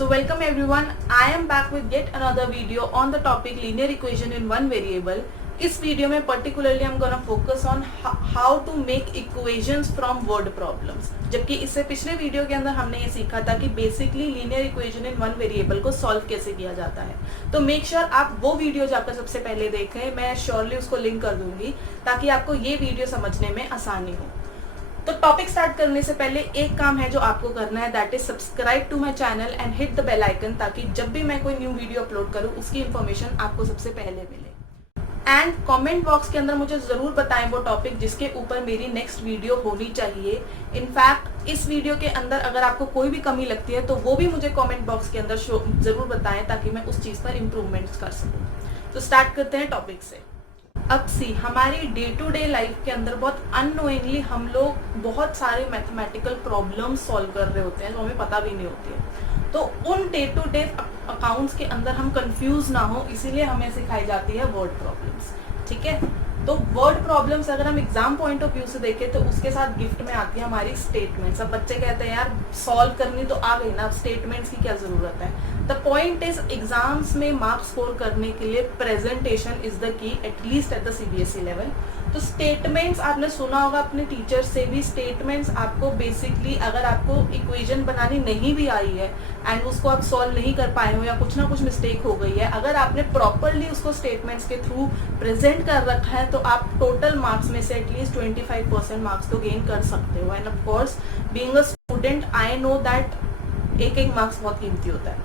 So welcome everyone, I am back with yet another video on the topic linear equation in one variable. इस video में particularly I'm gonna focus on how to make equations from word problems. जबकि इससे पिछले video के अंदर हमने ये सीखा था कि basically linear equation in one variable को solve कैसे किया जाता है. तो make sure आप वो वीडियो जाकर सबसे पहले देखें, मैं surely उसको लिंक कर दूंगी ताकि आपको ये वीडियो समझने में आसानी हो. तो टॉपिक स्टार्ट करने से पहले एक काम है जो आपको करना है, that is subscribe to my channel and hit the bell icon, ताकि जब भी मैं कोई न्यू वीडियो अपलोड करूं उसकी इन्फॉर्मेशन आपको सबसे पहले मिले. एंड कमेंट बॉक्स के अंदर मुझे जरूर बताएं वो टॉपिक जिसके ऊपर मेरी नेक्स्ट वीडियो होनी चाहिए. इनफैक्ट इस वीडियो के अंदर अगर आपको कोई भी कमी लगती है तो वो भी मुझे कमेंट बॉक्स के अंदर जरूर बताएं ताकि मैं उस चीज पर इम्प्रूवमेंट्स कर सकूं. तो स्टार्ट करते हैं टॉपिक से. अब सी हमारी डे टू डे लाइफ के अंदर बहुत अननोइंगली हम लोग बहुत सारे मैथमेटिकल प्रॉब्लम्स सॉल्व कर रहे होते हैं जो हमें पता भी नहीं होती है. तो उन डे टू डे अकाउंट्स के अंदर हम कंफ्यूज ना हो, इसीलिए हमें सिखाई जाती है वर्ड प्रॉब्लम्स. ठीक है, तो वर्ड प्रॉब्लम्स अगर हम एग्जाम पॉइंट ऑफ व्यू से देखें तो उसके साथ गिफ्ट में आती है हमारी स्टेटमेंट्स. अब बच्चे कहते हैं यार सॉल्व करनी तो आ गई ना, अब स्टेटमेंट्स की क्या जरूरत है. द पॉइंट इज एग्जाम्स में मार्क्स स्कोर करने के लिए presentation is the key, at least at the CBSE level. तो स्टेटमेंट्स आपने सुना होगा अपने टीचर से भी. स्टेटमेंट्स आपको बेसिकली अगर आपको इक्वेशन बनानी नहीं भी आई है एंड उसको आप सॉल्व नहीं कर पाए हो या कुछ ना कुछ मिस्टेक हो गई है, अगर आपने प्रॉपरली उसको स्टेटमेंट्स के थ्रू प्रेजेंट कर रखा है तो आप टोटल मार्क्स में से एटलीस्ट 25% मार्क्स तो गेन कर सकते हो. End of course being a student I know that एक एक मार्क्स बहुत कीमती होता है,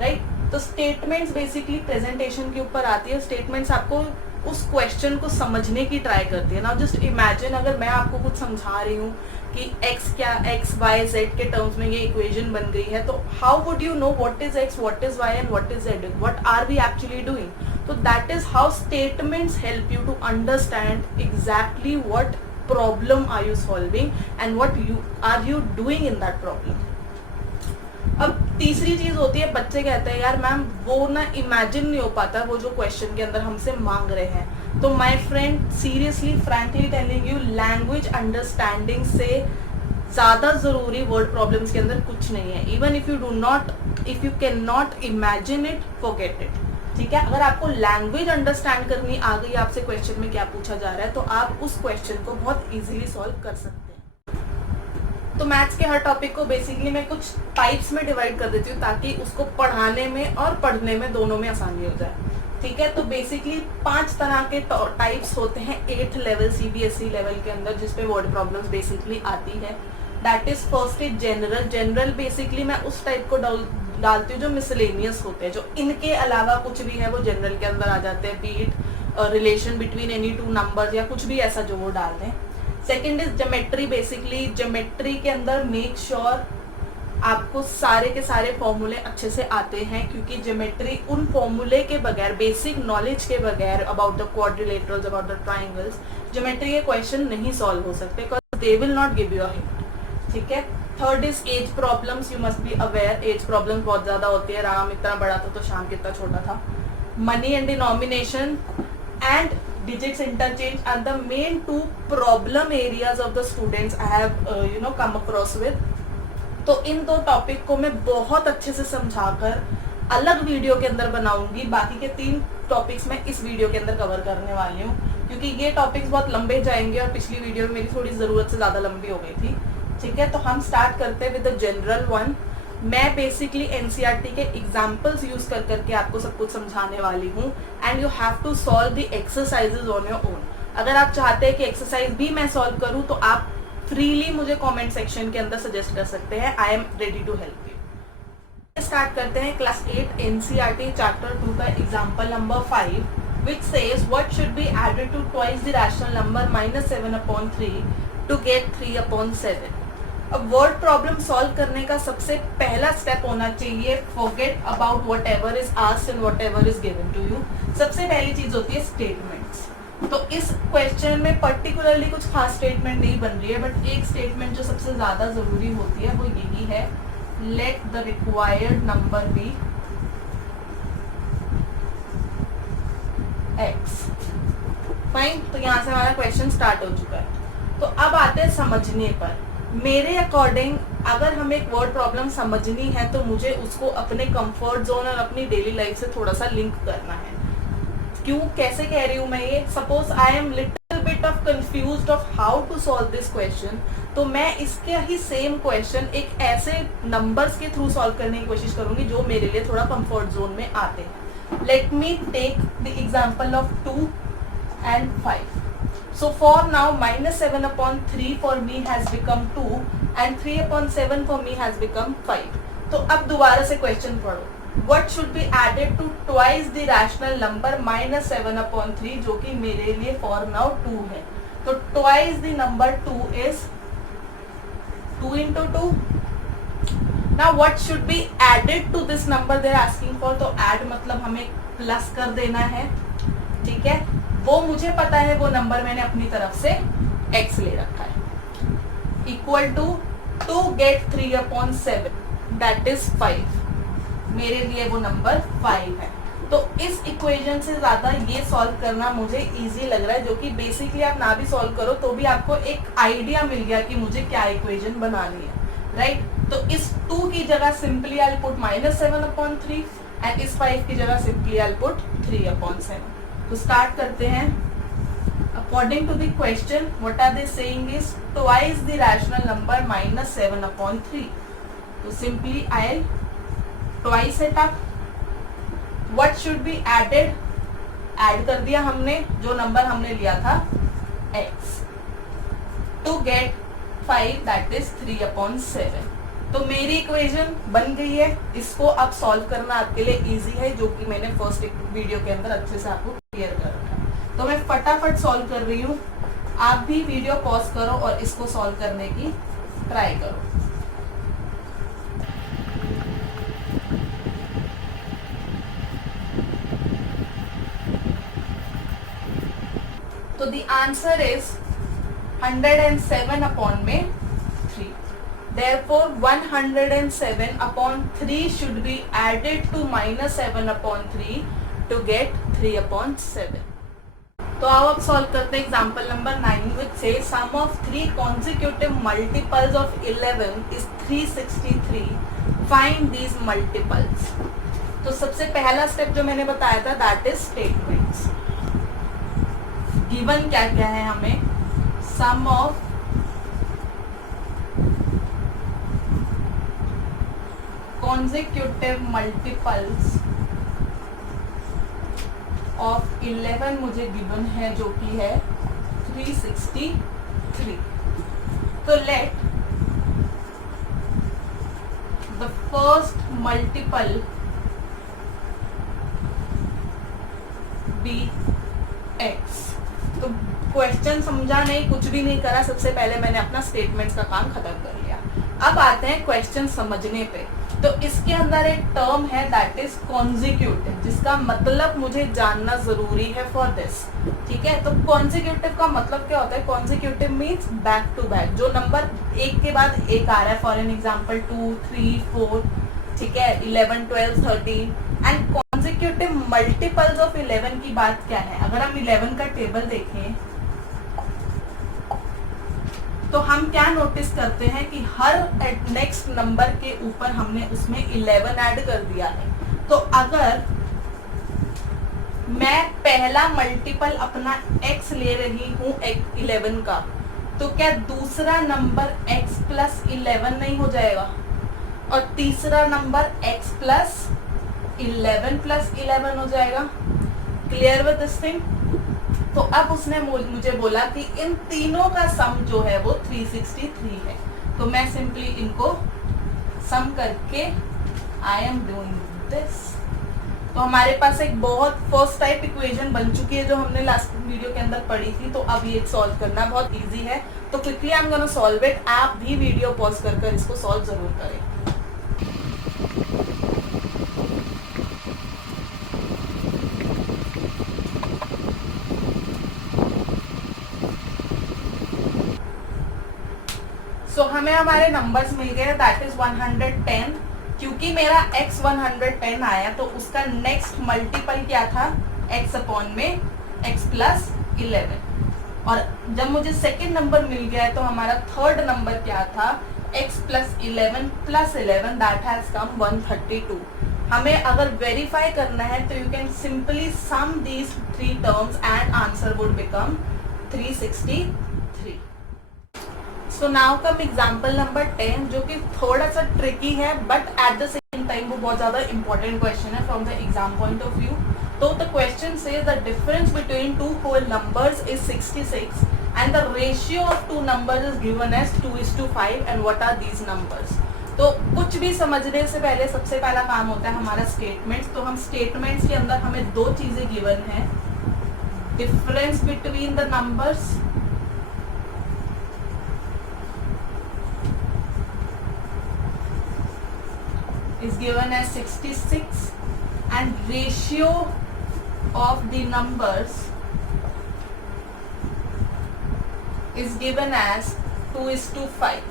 राइट. तो स्टेटमेंट्स बेसिकली प्रेजेंटेशन के ऊपर आती है. स्टेटमेंट्स आपको उस क्वेश्चन को समझने की ट्राई करती है. नाउ जस्ट इमेजिन अगर मैं आपको कुछ समझा रही हूँ कि x क्या x y z के टर्म्स में ये इक्वेशन बन गई है, तो how would you know what is x, what is y and what is z, what are we actually doing. तो that is how statements help you to understand exactly what problem are you solving and what you are you doing in that problem. अब तीसरी चीज होती है, बच्चे कहते हैं यार मैम वो ना इमेजिन नहीं हो पाता वो जो क्वेश्चन के अंदर हमसे मांग रहे हैं. तो my friend seriously frankly telling you, language understanding से ज्यादा जरूरी वर्ड प्रॉब्लम्स के अंदर कुछ नहीं है. Even if you can not imagine it, forget it. ठीक है, अगर आपको लैंग्वेज अंडरस्टैंड करनी आ गई, आपसे क्वेश्चन में क्या पूछा जा रहा है, तो आप उस क्वेश्चन को बहुत इजीली सॉल्व कर सकते हैं. तो मैथ्स के हर टॉपिक को बेसिकली मैं कुछ टाइप्स में डिवाइड कर देती हूँ ताकि उसको पढ़ाने में और पढ़ने में दोनों में आसानी हो जाए. ठीक है, तो बेसिकली 5 तरह के टाइप्स होते हैं 8th लेवल सीबीएसई लेवल के अंदर जिसपे वर्ड प्रॉब्लम्स बेसिकली आती है. That is first is general. General basically मैं उस टाइप को डालती हूँ जो मिसलेनियस होते हैं, जो इनके अलावा कुछ भी है वो जनरल के अंदर आ जाते हैं. B it relation between any two numbers या कुछ भी ऐसा जो वो डाल दें. Second is geometry. Basically geometry के अंदर मेक श्योर आपको सारे के सारे फॉर्मूले अच्छे से आते हैं, क्योंकि ज्योमेट्री उन फॉर्मूले के बगैर, बेसिक नॉलेज के बगैर about the quadrilaterals, about the triangles, geometry के क्वेश्चन नहीं सॉल्व हो सकते because they will not give you a hint. ठीक है. Third is age problems. You must be aware age problems बहुत ज्यादा होती है. राम इतना बड़ा था तो श्याम कितना छोटा था. Money and denomination and digits interchange are the main 2 problem areas of the students I have come across with. तो इन 2 टॉपिक को मैं बहुत अच्छे से समझाकर अलग वीडियो के अंदर बनाऊंगी. बाकी के 3 टॉपिक्स मैं इस वीडियो के अंदर कवर करने वाली हूँ क्योंकि ये टॉपिक्स बहुत लंबे जाएंगे और पिछली वीडियो में मेरी थोड़ी ज़रूरत से ज़्यादा लंबी हो गई थी. ठीक है, तो हम स्टार्ट करते हैं विद द जनरल वन. मैं बेसिकली एनसीईआरटी के एग्जाम्पल्स यूज कर करके आपको सब कुछ समझाने वाली हूँ and you have to solve the exercises on your own. अगर आप चाहते हैं कि एक्सरसाइज भी मैं सॉल्व करूँ तो आप फ्रीली मुझे कमेंट सेक्शन के अंदर सजेस्ट कर सकते हैं. I am ready to help you. Start करते हैं क्लास 8 एनसीईआरटी चैप्टर 2 का example number 5 which says what should be added to twice the rational number -7/3 to get 3/7. अब वर्ड प्रॉब्लम सॉल्व करने का सबसे पहला स्टेप होना चाहिए forget about whatever is asked and whatever is given to you. सबसे पहली चीज होती है स्टेटमेंट्स. तो इस क्वेश्चन में पर्टिकुलरली कुछ खास स्टेटमेंट नहीं बन रही है, बट एक स्टेटमेंट जो सबसे ज्यादा जरूरी होती है वो यही है, let the required number be x. Fine, तो यहाँ से हमारा क्वेश्चन स्टार्ट हो चुका है. तो अब आते हैं समझने पर. मेरे अकॉर्डिंग अगर हमें एक वर्ड प्रॉब्लम समझनी है तो मुझे उसको अपने कंफर्ट जोन और अपनी डेली लाइफ से थोड़ा सा लिंक करना है। क्यों, कैसे कह रही हूँ मैं ये? Suppose I am little bit of confused of how to solve this question, तो मैं इसके ही सेम क्वेश्चन एक ऐसे नंबर्स के थ्रू सॉल्व करने की कोशिश करूंगी जो मेरे लिए थोड़ा कंफर्ट जोन में आते हैं। Let me take the example of 2 and 5. So for now -7/3 for me has become 2 and 3/7 for me has become 5. तो अब दोबारा से क्वेश्चन पढ़ो। What should be added to twice the rational number -7/3 जो कि मेरे लिए for now 2 है। तो twice the number 2 is 2 into 2. Now what should be added to this number they are asking for? तो add मतलब हमें प्लस कर देना है, ठीक है। वो मुझे पता है, वो नंबर मैंने अपनी तरफ से x ले रखा है। Equal to 2 get 3/7 that is 5। मेरे लिए वो नंबर 5 है। तो इस इक्वेशन से ज्यादा ये सॉल्व करना मुझे इजी लग रहा है, जो कि बेसिकली आप ना भी सॉल्व करो तो भी आपको एक आइडिया मिल गया कि मुझे क्या इक्वेशन बनानी है, राइट। तो इस 2 की जगह सिंपली आई पुट -7/3 एंड इस 5 की जगह सिंपली आई पुट 3/7। तो स्टार्ट करते हैं। According to the question what are they saying is twice the rational number -7/3। तो simply I twice it up. What should be added? Add कर दिया हमने जो नंबर हमने लिया था x to get 5 that is 3/7। तो मेरी इक्वेशन बन गई है। इसको अब सॉल्व करना आपके लिए इजी है, जो कि मैंने फर्स्ट वीडियो के अंदर अच्छे से आपको क्लियर कर रखा है। तो मैं फटाफट सॉल्व कर रही हूँ, आप भी वीडियो पॉज करो और इसको सॉल्व करने की ट्राई करो। तो the answer is 107/3। Therefore 107/3 should be added to -7/3 to get 3/7। तो आओ अब सॉल्व करते हैं एग्जाम्पल नंबर 9 विच से सम of 3 consecutive multiples of 11 is 363. Find these multiples। तो सबसे पहला स्टेप जो मैंने बताया था दैट इज स्टेटमेंट्स। गिवन क्या क्या है हमें? सम ऑफ consecutive multiples of 11 मुझे गिवन है जो कि है 363। तो let the first multiple be x। तो क्वेश्चन समझा नहीं, कुछ भी नहीं करा, सबसे पहले मैंने अपना स्टेटमेंट्स का काम खत्म कर लिया। अब आते हैं क्वेश्चन समझने पे। तो इसके अंदर एक टर्म है दैट इज कॉन्जिक्यूटिव, जिसका मतलब मुझे जानना जरूरी है फॉर दिस, ठीक है। तो कॉन्जिक्यूटिव का मतलब क्या होता है? Consecutive means back to back, जो नंबर एक के बाद एक आ रहा है। फॉर एन एग्जाम्पल 2, 3, 4, ठीक है, 11, 12, 13। एंड कॉन्जिक्यूटिव मल्टीपल्स ऑफ 11 की बात क्या है? अगर हम 11 का टेबल देखें तो हम क्या नोटिस करते हैं कि हर नेक्स्ट नंबर के ऊपर हमने उसमें 11 ऐड कर दिया है। तो अगर मैं पहला मल्टीपल अपना x ले रही हूँ 11 का, तो क्या दूसरा नंबर x प्लस 11 नहीं हो जाएगा? और तीसरा नंबर x प्लस 11 प्लस 11 हो जाएगा। Clear with this thing? तो अब उसने मुझे बोला कि इन तीनों का सम जो है वो 363 है। तो मैं सिंपली इनको सम करके आई एम डूइंग दिस। तो हमारे पास एक बहुत फर्स्ट टाइप इक्वेशन बन चुकी है जो हमने लास्ट वीडियो के अंदर पढ़ी थी। तो अब ये सॉल्व करना बहुत इजी है। तो quickly I am gonna solve it. आप भी वीडियो पॉज कर इसको सॉल्व जरूर करें। हमें हमारे नंबर्स मिल गए दैट इज 110। क्योंकि मेरा x 110 आया तो उसका नेक्स्ट मल्टीपल क्या था? x अपॉन में x प्लस 11। और जब मुझे सेकेंड नंबर मिल गया है तो हमारा थर्ड नंबर क्या था, x plus 11 plus 11 that has come 132। हमें अगर वेरीफाई करना है तो you can simply sum these three terms and answer would become 363। So now come example number 10 जो कि थोड़ा सा ट्रिकी है but at the same time वो बहुत ज्यादा इंपॉर्टेंट क्वेश्चन है from the exam point of view. तो the question says the difference between two whole numbers is 66 and the ratio of two numbers is given as 2:5 and what are these numbers। तो कुछ भी समझने से पहले सबसे पहला काम होता है हमारा स्टेटमेंट्स। तो हम स्टेटमेंट्स के अंदर हमें दो चीजें गिवन है, difference between the numbers is given as 66 and ratio of the numbers is given as 2:5।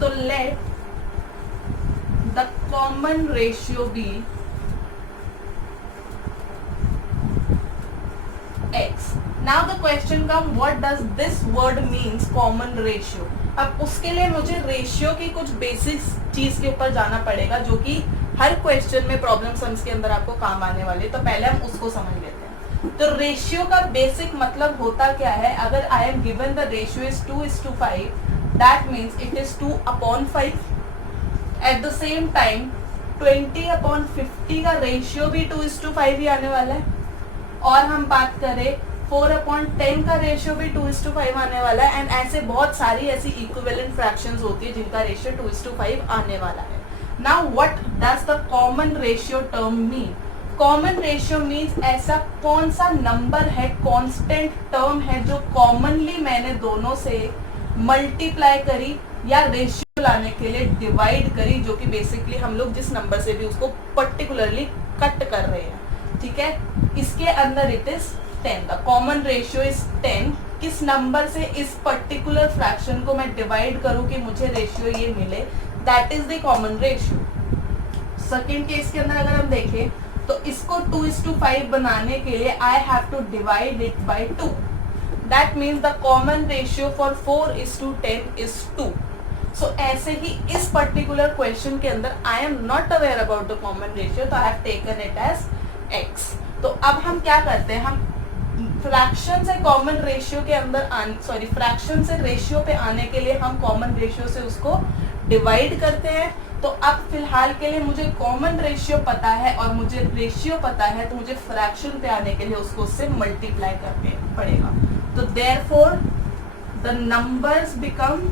तो let the common ratio be x। Now the question come, what does this word means common ratio। अब उसके लिए मुझे ratio की कुछ basic चीज के ऊपर जाना पड़ेगा जो कि हर क्वेश्चन में प्रॉब्लम सम्स के अंदर आपको काम आने वाली है। तो पहले हम उसको समझ लेते हैं। तो रेशियो का बेसिक मतलब होता क्या है, अगर आई am given the ratio is 2:5 that means it is 2/5। Eight the same time 20/50 का रेशियो भी 2:5 ही आने वाला है। और हम बात करें 4/10 का रेशियो भी 2:5 आने वाला है। एंड ऐसे बहुत सारी ऐसी इक्विवेलेंट फ्रैक्शंस होती है जिनका रेशियो 2:5 आने वाला है। Now what does the common ratio term mean. Common ratio means ऐसा कौन सा नंबर है, कांस्टेंट टर्म है जो कॉमनली मैंने दोनों से मल्टीप्लाई करी या रेशियो लाने के लिए डिवाइड करी, जो कि बेसिकली हम लोग जिस नंबर से भी उसको पर्टिकुलरली कट कर रहे हैं। ठीक है, इसके अंदर it is 10। The common ratio is 10। किस नंबर से इस पर्टिकुलर फ्रैक्शन को मैं डिवाइड करूं कि मुझे रेशियो ये मिले, that is the common ratio. Second case के अंदर अगर हम देखें तो इसको 2:5 बनाने के लिए I have to divide it by 2। That means the common ratio for 4:10 is 2। So ऐसे ही इस पर्टिकुलर क्वेश्चन के अंदर I am not aware about the common ratio, तो I have taken it as x। तो अब हम क्या करते हैं, हम फ्रैक्शन से कॉमन रेशियो के अंदर फ्रैक्शन से रेशियो पे आने के लिए हम कॉमन रेशियो से उसको डिवाइड करते हैं। तो अब फिलहाल के लिए मुझे कॉमन रेशियो पता है और मुझे रेशियो पता है, तो मुझे फ्रैक्शन पे आने के लिए उसको उससे मल्टीप्लाई करना पड़ेगा। तो देयरफॉर द नंबर्स बिकम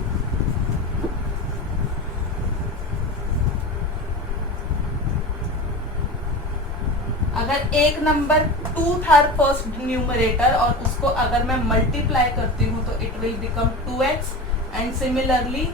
अगर एक नंबर 2 था फर्स्ट न्यूमरेटर और उसको अगर मैं मल्टीप्लाई करती हूँ तो it will become 2x and similarly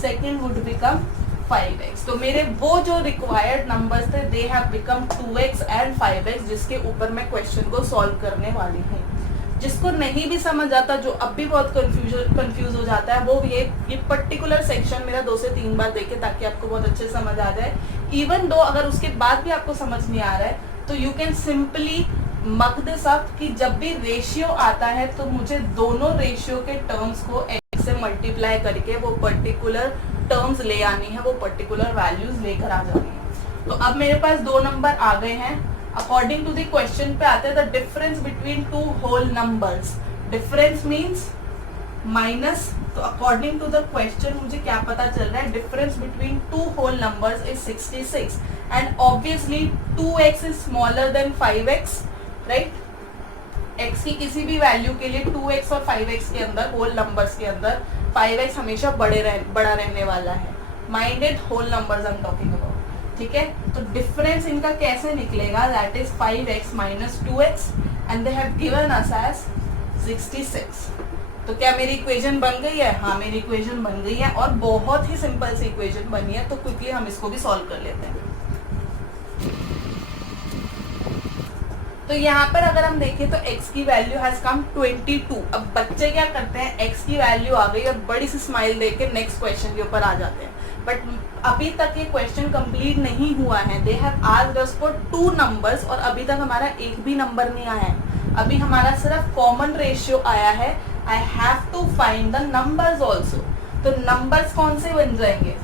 second would become 5x। तो मेरे वो जो रिक्वायर्ड नंबर्स थे they have become 2x and 5x, जिसके ऊपर मैं क्वेश्चन को सॉल्व करने वाली हूँ। जिसको नहीं भी समझ आता, जो अब भी बहुत कंफ्यूज हो जाता है, वो ये पर्टिकुलर सेक्शन मेरा 2 से 3 बार देखे ताकि आपको बहुत अच्छे समझ आ जाए। इवन दो अगर उसके बाद भी आपको समझ नहीं आ रहा है तो यू कैन सिंपली मक दिस अप कि जब भी रेशियो आता है तो मुझे दोनों रेशियो के टर्म्स को x से मल्टीप्लाई करके वो पर्टिकुलर टर्म्स ले आनी है, वो पर्टिकुलर वैल्यूज लेकर आ जानी है। तो अब मेरे पास 2 नंबर आ गए हैं। अकॉर्डिंग टू द क्वेश्चन पे आते हैं the difference between 2 whole numbers. Difference means minus. तो अकॉर्डिंग टू द क्वेश्चन मुझे क्या पता चल रहा है, difference between 2 whole numbers is 66 and obviously 2x is smaller than 5x, right. x की किसी भी वैल्यू के लिए 2x और 5x के अंदर होल नंबर्स के अंदर 5x हमेशा बड़ा रहने वाला है। Minded whole numbers I am talking about, ठीक है। तो डिफरेंस इनका कैसे निकलेगा, that is 5x minus 2x and they have given us as 66। तो क्या मेरी इक्वेशन बन गई है? हाँ, मेरी इक्वेशन बन गई है और बहुत ही सिंपल सी इक्वेशन बनी है। तो क्विकली हम इसको भी सॉल्व कर लेते हैं। तो यहाँ पर अगर हम देखें तो x की वैल्यू हैज कम 22। अब बच्चे क्या करते हैं, x की वैल्यू आ गई और बड़ी सी स्माइल देख के नेक्स्ट क्वेश्चन के ऊपर आ जाते हैं। बट अभी तक ये क्वेश्चन कंप्लीट नहीं हुआ है। They have asked us for 2 numbers और अभी तक हमारा एक भी नंबर नहीं आया है। अभी हमारा सिर्फ कॉमन रेशियो आया है, I have to find the numbers also. तो नंबर्स कौन से बन जाएंगे,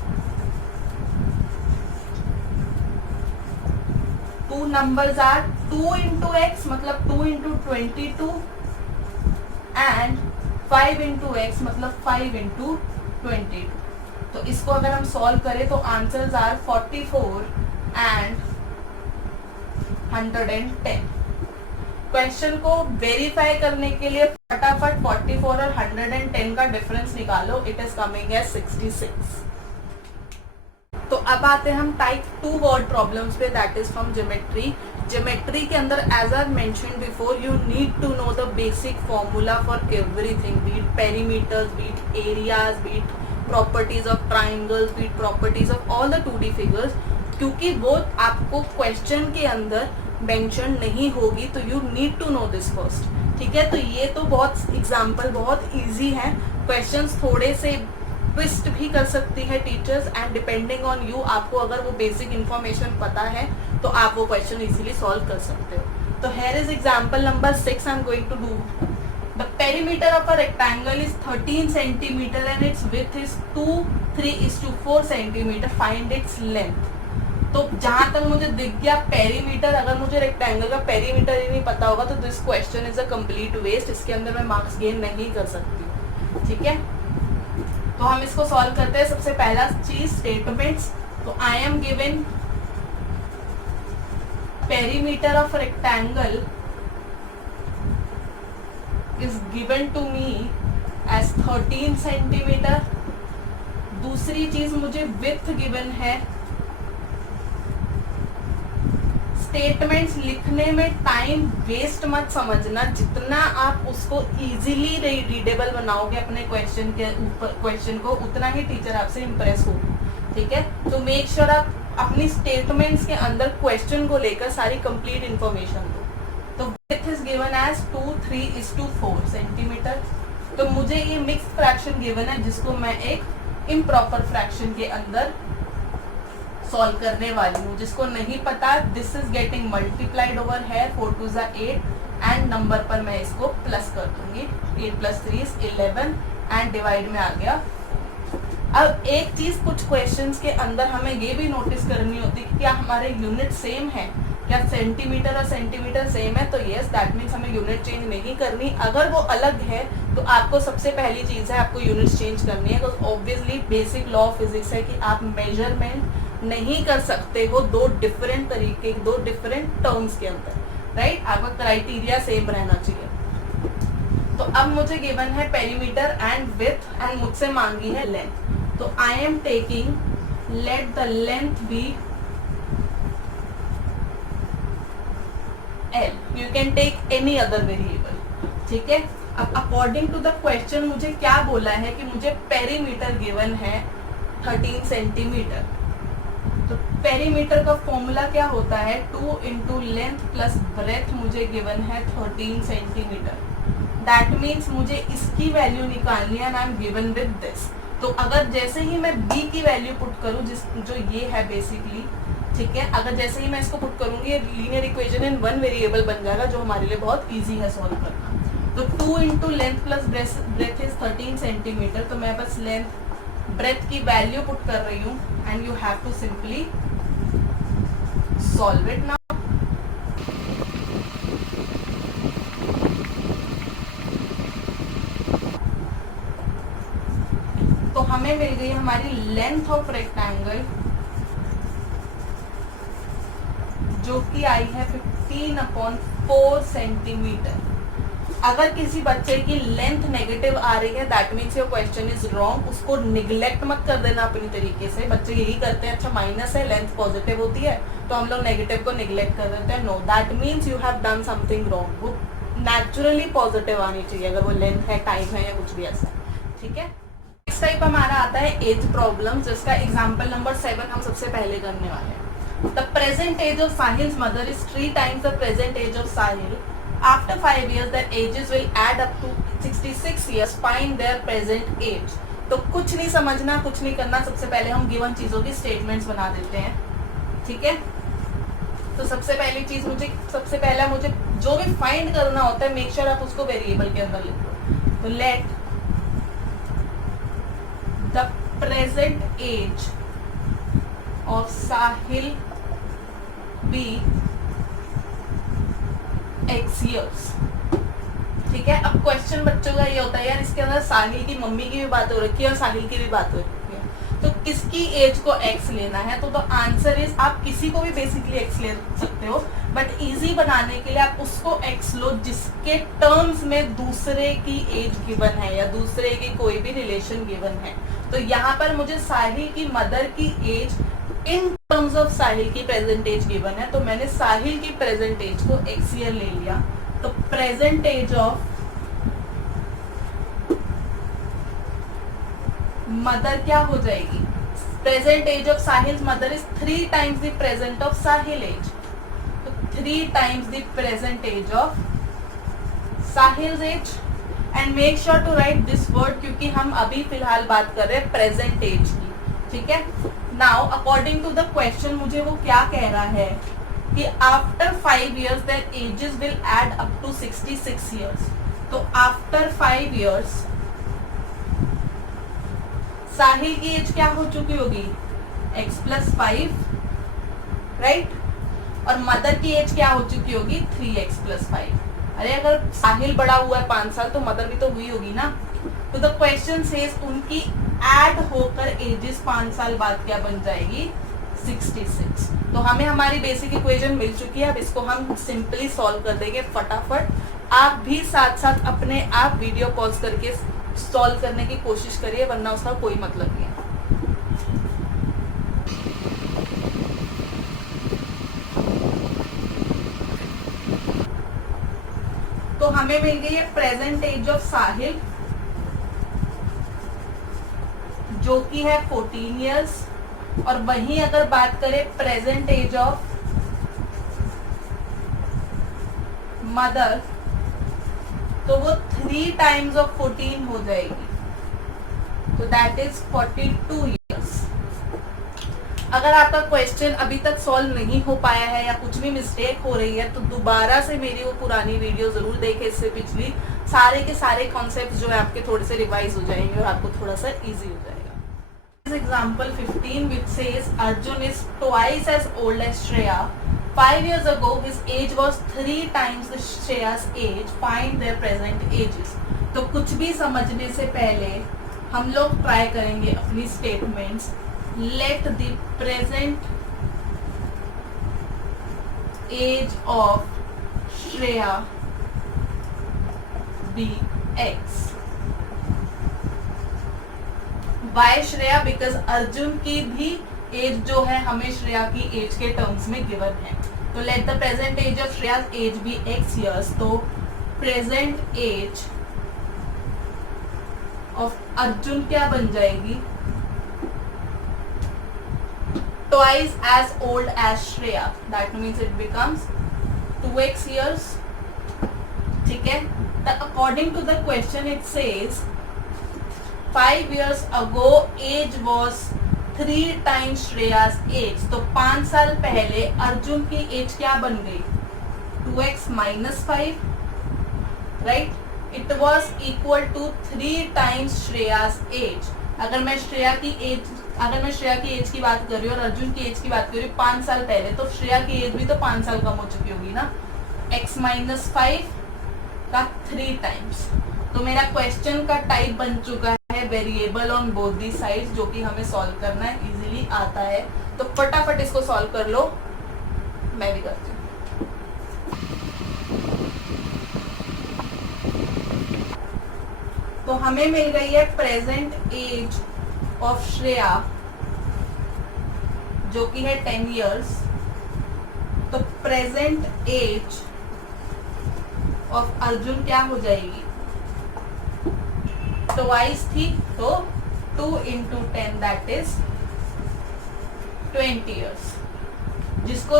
2 numbers are 2 into x मतलब 2 into 22 and 5 into x मतलब 5 into 22। तो इसको अगर हम सॉल्व करें तो आंसर्स आर 44 एंड 110। क्वेश्चन को वेरीफाई करने के लिए फटाफट 44 और 110 का डिफरेंस निकालो, इट इज कमिंग एज 66। तो अब आते हैं हम टाइप 2 वर्ड प्रॉब्लम्स पे, that is from geometry. Geometry के अंदर as I mentioned before, you need to know the basic formula for everything, be it perimeters, be it areas, be it properties of triangles, be it properties of all the 2D figures, क्योंकि वो आपको question के अंदर mention नहीं होगी, तो you need to know this first. ठीक है, तो ये तो बहुत एग्जाम्पल बहुत ईजी है, क्वेश्चंस थोड़े से ट्विस्ट भी कर सकती है teachers, and depending on you, आपको अगर वो बेसिक इन्फॉर्मेशन पता है तो आप वो क्वेश्चन इजीली सॉल्व कर सकते हो। तो here is example number 6 I am going to do. The perimeter of a rectangle is 13 centimetre and its width is 3:4 centimetre, find its length. तो जहां तक मुझे दिख गया पेरीमीटर, अगर मुझे रेक्टेंगल का पेरीमीटर ही नहीं पता होगा तो this question is a complete waste, इसके अंदर मैं मार्क्स गेन नहीं कर सकती। ठीक है, तो हम इसको सॉल्व करते हैं। सबसे पहला चीज स्टेटमेंट्स। तो I am given perimeter of rectangle is given to me as 13 centimetre. दूसरी चीज मुझे विड्थ गिवन है। स्टेटमेंट्स लिखने में टाइम वेस्ट मत समझना, जितना आप उसको इजीली रीडेबल बनाओगे अपने क्वेश्चन के ऊपर, क्वेश्चन को, उतना ही टीचर आपसे इंप्रेस होगी। ठीक है, तो मेक श्योर आप अपनी स्टेटमेंट्स के अंदर क्वेश्चन को लेकर सारी कंप्लीट इंफॉर्मेशन दो। तो width is given as 2:3:4 centimetre. तो मुझे ये मिक्स फ्रैक्शन गिवन है जिसको मैं एक इम्प्रॉपर फ्रैक्शन के अंदर सॉल्व करने वाली हूँ। जिसको नहीं पता, this is getting multiplied over है, 4 2 8 एंड नंबर पर मैं इसको प्लस कर दूंगी, 8 + 3 is 11 एंड डिवाइड में आ गया। अब एक चीज कुछ क्वेश्चंस के अंदर हमें ये भी नोटिस करनी होती है कि क्या हमारे यूनिट सेम है, क्या सेंटीमीटर और सेंटीमीटर सेम है। तो यस, दैट मीन्स हमें यूनिट चेंज नहीं करनी। अगर वो अलग है तो आपको सबसे पहली चीज है आपको यूनिट चेंज करनी है, because obviously basic law of physics है कि आप मेजरमेंट नहीं कर सकते हो दो डिफरेंट तरीके, दो डिफरेंट टर्म्स के अंदर, राइट। आपका क्राइटेरिया सेम रहना चाहिए। तो अब मुझे गिवन है पेरीमीटर एंड विड्थ एंड मुझसे मांगी है लेंथ। तो I am taking, let the length be L, you can take any other variable। ठीक है, अब अकॉर्डिंग टू द क्वेश्चन मुझे क्या बोला है कि मुझे पेरीमीटर गिवन है 13 सेंटीमीटर। तो पेरीमीटर का फॉर्मूला क्या होता है, 2 into लेंथ प्लस ब्रेथ मुझे गिवन है 13 सेंटीमीटर। दैट मीन्स मुझे इसकी वैल्यू निकालनी है and I am given with this. तो अगर जैसे ही मैं b की वैल्यू पुट करूँ, जो ये है बेसिकली, ठीक है, अगर जैसे ही मैं इसको पुट करूंगी लीनियर इक्वेशन इन 1 वेरिएबल बन जाएगा, जो हमारे लिए बहुत इजी है सॉल्व करना। तो 2 into length plus breadth is 13 centimetre. तो मैं बस लेंथ ब्रेथ की वैल्यू पुट कर रही हूँ and you have to simply solve it now. तो हमें मिल गई हमारी लेंथ ऑफ रेक्टेंगल, जो कि आई है 15/4 सेंटीमीटर। अगर किसी बच्चे की लेंथ नेगेटिव आ रही है, that means your question is wrong. उसको निग्लेक्ट मत कर देना अपनी तरीके से। बच्चे यही करते हैं, अच्छा माइनस है, लेंथ पॉजिटिव होती है तो हम लोग नेगेटिव को निग्लेक्ट कर देते हैं। No, that means you have done something wrong. वो नेचुरली पॉजिटिव आनी चाहिए, अगर वो लेंथ है, टाइम है या कुछ भी ऐसा। ठीक है, नेक्स्ट टाइप हमारा आता है एज प्रॉब्लम, जिसका एग्जाम्पल नंबर 7 हम सबसे पहले करने वाले हैं। The present age of Sahil's mother is 3 times the present age of Sahil. After 5 years, their ages will add up to 66 years. Find their present age. तो कुछ नहीं समझना, कुछ नहीं करना, सबसे पहले हम गिवन चीजों की स्टेटमेंट्स बना देते हैं। ठीक है, तो सबसे पहला मुझे जो भी फाइंड करना होता है, मेक श्योर आप उसको वेरिएबल के अंदर लिखो। तो let the present age of Sahil be x years। ठीक है, अब क्वेश्चन बच्चों का ये होता है, यार इसके अंदर साहिल की मम्मी की भी बात हो रखी है और साहिल की भी बात हो रखी है, तो किसकी एज को x लेना है? तो आंसर इज, आप किसी को भी बेसिकली x ले सकते हो, बट इजी बनाने के लिए आप उसको x लो जिसके टर्म्स में दूसरे की एज गिवन है या दूसरे की कोई भी रिलेशन गिवन है। तो यहाँ पर मुझे साहिल की मदर की एज इन टर्म्स ऑफ साहिल की प्रेजेंट एज गिवन है, तो मैंने साहिल की प्रेजेंट एज को x ईयर ले लिया। तो प्रेजेंट एज ऑफ मदर क्या हो जाएगी? Present age of Sahil mother is 3 times the present of Sahil age, तो 3 times the present age of Sahil age. And make sure to write this word, क्योंकि हम अभी फिलहाल बात कर रहे हैं प्रेजेंट एज की। ठीक है, now according to the question मुझे वो क्या कह रहा है कि after 5 years their ages will add up to 66 years। तो आफ्टर 5 years साहिल की एज क्या हो चुकी होगी? x plus 5, राइट, और मदर की एज क्या हो चुकी होगी? 3x plus 5। अरे अगर साहिल बड़ा हुआ है 5 साल, तो मदर भी तो हुई होगी ना। तो द क्वेश्चन सेज उनकी ऐड होकर एजेस 5 साल बाद क्या बन जाएगी? 66। तो हमें हमारी बेसिक इक्वेशन मिल चुकी है, अब इसको हम सिंपली सॉल्व कर देंगे फटाफट। आप भी साथ साथ अपने आप वीडियो पॉज करके सॉल्व करने की कोशिश करिए, वरना उसका कोई मतलब नहीं है। तो हमें मिल गई है प्रेजेंट एज ऑफ साहिल जो कि है 14 years, और वहीं अगर बात करें प्रेजेंट एज ऑफ मदर, तो वो 3 टाइम्स ऑफ 14 हो जाएगी, तो दैट इज 42 years। अगर आपका क्वेश्चन अभी तक सॉल्व नहीं हो पाया है या कुछ भी मिस्टेक हो रही है, तो दोबारा से मेरी वो पुरानी वीडियो जरूर देखें, इससे पिछली सारे के सारे कॉन्सेप्ट जो है आपके थोड़े से रिवाइज हो जाएंगे और आपको थोड़ा सा इजी हो जाएगा। Example 15 which says Arjun is twice as old as Shreya. 5 years ago his age was 3 times the Shreya's age. Find their present ages. तो कुछ भी समझने से पहले हम लोग ट्राई करेंगे अपनी statements. Let the present age of Shreya be X. Why Shreya? Because Arjun की भी एज जो है हमें श्रेया की एज के टर्म्स में गिवन है। तो let the present age of Shreya age be x years। तो प्रेजेंट एज ऑफ अर्जुन क्या बन जाएगी? Twice as old as Shreya, that means it becomes 2x years। ठीक है, according to the question it says 5 years ago age was 3 times Shreya's age। तो 5 साल पहले अर्जुन की एज क्या बन गई? 2x minus 5, right. It was equal to 3 times Shreya's age। अगर मैं श्रेया की एज की बात कर रही हूँ और अर्जुन की एज की बात कर रही हूँ 5 साल पहले, तो श्रेया की एज भी तो 5 साल कम हो चुकी होगी ना। x minus 5 का 3 टाइम्स। तो मेरा क्वेश्चन का टाइप बन चुका है variable on both the sides, जो कि हमें सॉल्व करना है, इजीली आता है। तो फटाफट इसको सॉल्व कर लो, मैं भी करती हूँ। तो हमें मिल गई है प्रेजेंट एज ऑफ श्रेया जो कि है 10 years। तो प्रेजेंट एज ऑफ अर्जुन क्या हो जाएगी? ट्वाइस थी, तो 2 into 10 दैट इज 20 years। जिसको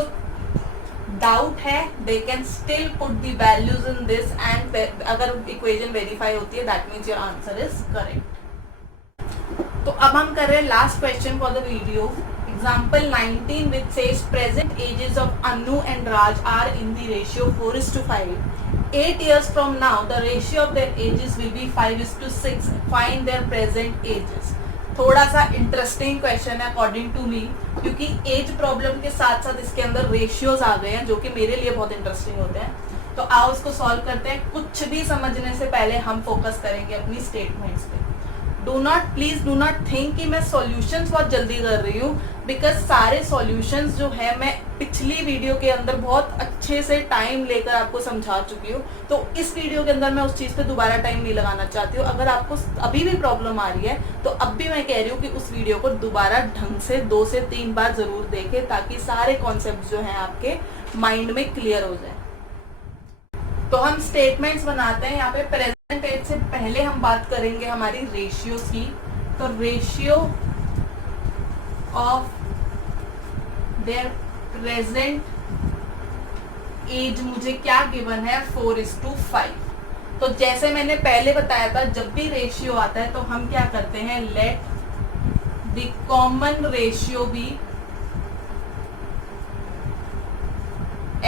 डाउट है they can still put the values in this and अगर इक्वेशन वेरीफाई होती है that means your answer is correct. तो अब हम कर रहे हैं last question for the video, Example 19 which says present ages of Anu and Raj are in the ratio 4:5. 8 years from now the ratio of their ages will be 5:6. Find their present ages. थोड़ा सा interesting question है according to me, क्योंकि as problem के साथ साथ इसके अंदर ratios आ गए हैं जो कि मेरे लिए बहुत इंटरेस्टिंग होते हैं. तो आओ इसको सॉल्व करते हैं. कुछ भी समझने से पहले हम फोकस करेंगे अपनी स्टेटमेंट्स पे. प्लीज डू नॉट थिंक कि मैं सॉल्यूशंस बहुत जल्दी कर रही हूँ, बिकॉज सारे सॉल्यूशंस जो है मैं पिछली वीडियो के अंदर बहुत अच्छे से टाइम लेकर आपको समझा चुकी हूँ. तो इस वीडियो के अंदर मैं उस चीज़ पे दोबारा टाइम नहीं लगाना चाहती हूँ. अगर आपको अभी भी प्रॉब्लम आ रही है तो अब भी मैं कह रही हूँ कि उस वीडियो को दोबारा ढंग से 2 से 3 बार जरूर देखें, ताकि सारे कॉन्सेप्ट जो हैं आपके माइंड में क्लियर हो जाए. तो हम स्टेटमेंट्स बनाते हैं. यहाँ पे प्रेजेंट एज से पहले हम बात करेंगे हमारी रेशियोज की. तो ratio of their present age मुझे क्या गिवन है 4:5. तो जैसे मैंने पहले बताया था, जब भी रेशियो आता है तो हम क्या करते हैं, let the common ratio be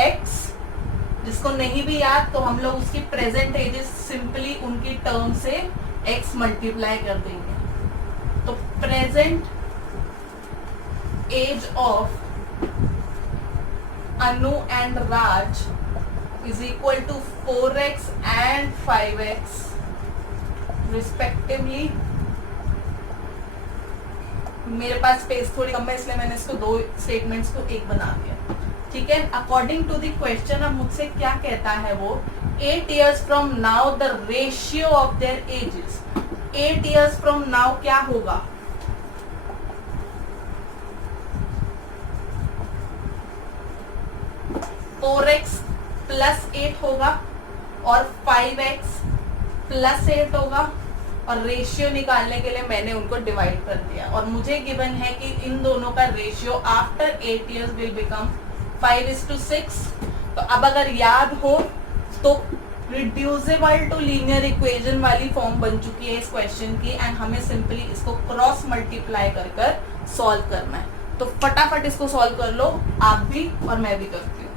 x. जिसको नहीं भी याद तो हम लोग उसकी प्रेजेंट एजेस सिंपली उनकी टर्म से x मल्टीप्लाई कर देंगे. तो present age of Anu and Raj is equal to 4x and 5x respectively. मेरे पास स्पेस थोड़ी कम है इसलिए मैंने इसको 2 स्टेटमेंट्स को एक बना दिया. ठीक है. अकॉर्डिंग टू द क्वेश्चन अब मुझसे क्या कहता है वो, 8 years from now the ratio of there edges. 8 years from now क्या होगा, फोर एक्स प्लस 8 होगा और 5x प्लस 8 होगा, और रेशियो निकालने के लिए मैंने उनको डिवाइड कर दिया. और मुझे गिवन है कि इन दोनों का ratio after 8 years will become 5:6. तो अब अगर याद हो तो रिड्यूसेबल टू लीनियर इक्वेशन वाली फॉर्म बन चुकी है इस क्वेश्चन की, एंड हमें सिंपली इसको क्रॉस मल्टीप्लाई कर सॉल्व करना है. तो फटाफट इसको सॉल्व कर लो आप भी और मैं भी करती हूँ.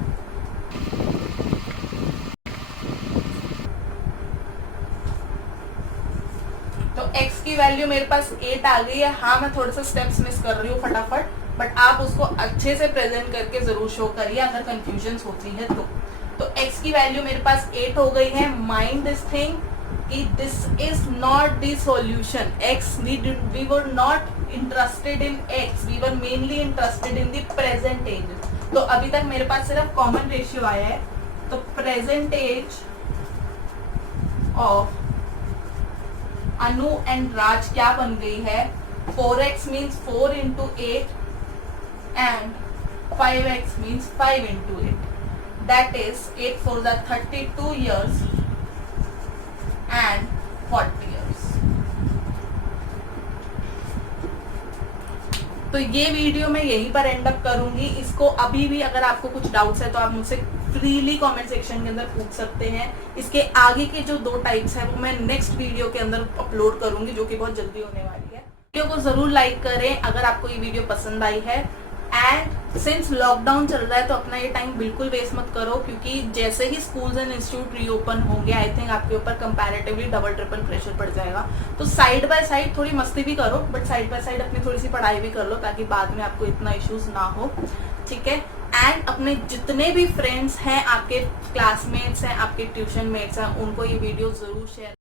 तो x की वैल्यू मेरे पास 8 आ गई है. हाँ, मैं थोड़ा सा स्टेप्स मिस कर रही हूँ फटाफट, बट आप उसको अच्छे से प्रेजेंट करके जरूर शो करिए अगर कंफ्यूजन होती है तो. x की वैल्यू मेरे पास 8 हो गई है. माइंड दिस थिंग कि this is not the solution. x we were not interested in x, we were mainly interested in the present age. तो अभी तक मेरे पास सिर्फ कॉमन रेशियो आया है. तो present age of Anu and Raj क्या बन गई है, 4x means 4 into 8 and 5x means 5 into 8. That is 8 for the 32 years and 40 years. तो ये वीडियो मैं यहीं पर एंड अप करूंगी. इसको अभी भी अगर आपको कुछ डाउट्स है तो आप मुझसे फ्रीली कमेंट सेक्शन के अंदर पूछ सकते हैं. इसके आगे के जो 2 टाइप्स हैं वो मैं नेक्स्ट वीडियो के अंदर अपलोड करूंगी, जो कि बहुत जल्दी होने वाली है. वीडियो को जरूर लाइक करें अगर आपको ये वीडियो पसंद आई है. एंड सिंस लॉकडाउन चल रहा है तो अपना ये टाइम बिल्कुल वेस्ट मत करो, क्योंकि जैसे ही स्कूल्स एंड इंस्टीट्यूट रीओपन होंगे आई थिंक आपके ऊपर कंपैरेटिवली डबल ट्रिपल प्रेशर पड़ जाएगा. तो साइड बाय साइड थोड़ी मस्ती भी करो, बट साइड बाय साइड अपनी थोड़ी सी पढ़ाई भी कर लो, ताकि बाद में आपको इतना इश्यूज ना हो. ठीक है. एंड अपने जितने भी फ्रेंड्स हैं, आपके क्लासमेट्स हैं, आपके ट्यूशन मेट्स हैं, उनको ये वीडियो जरूर शेयर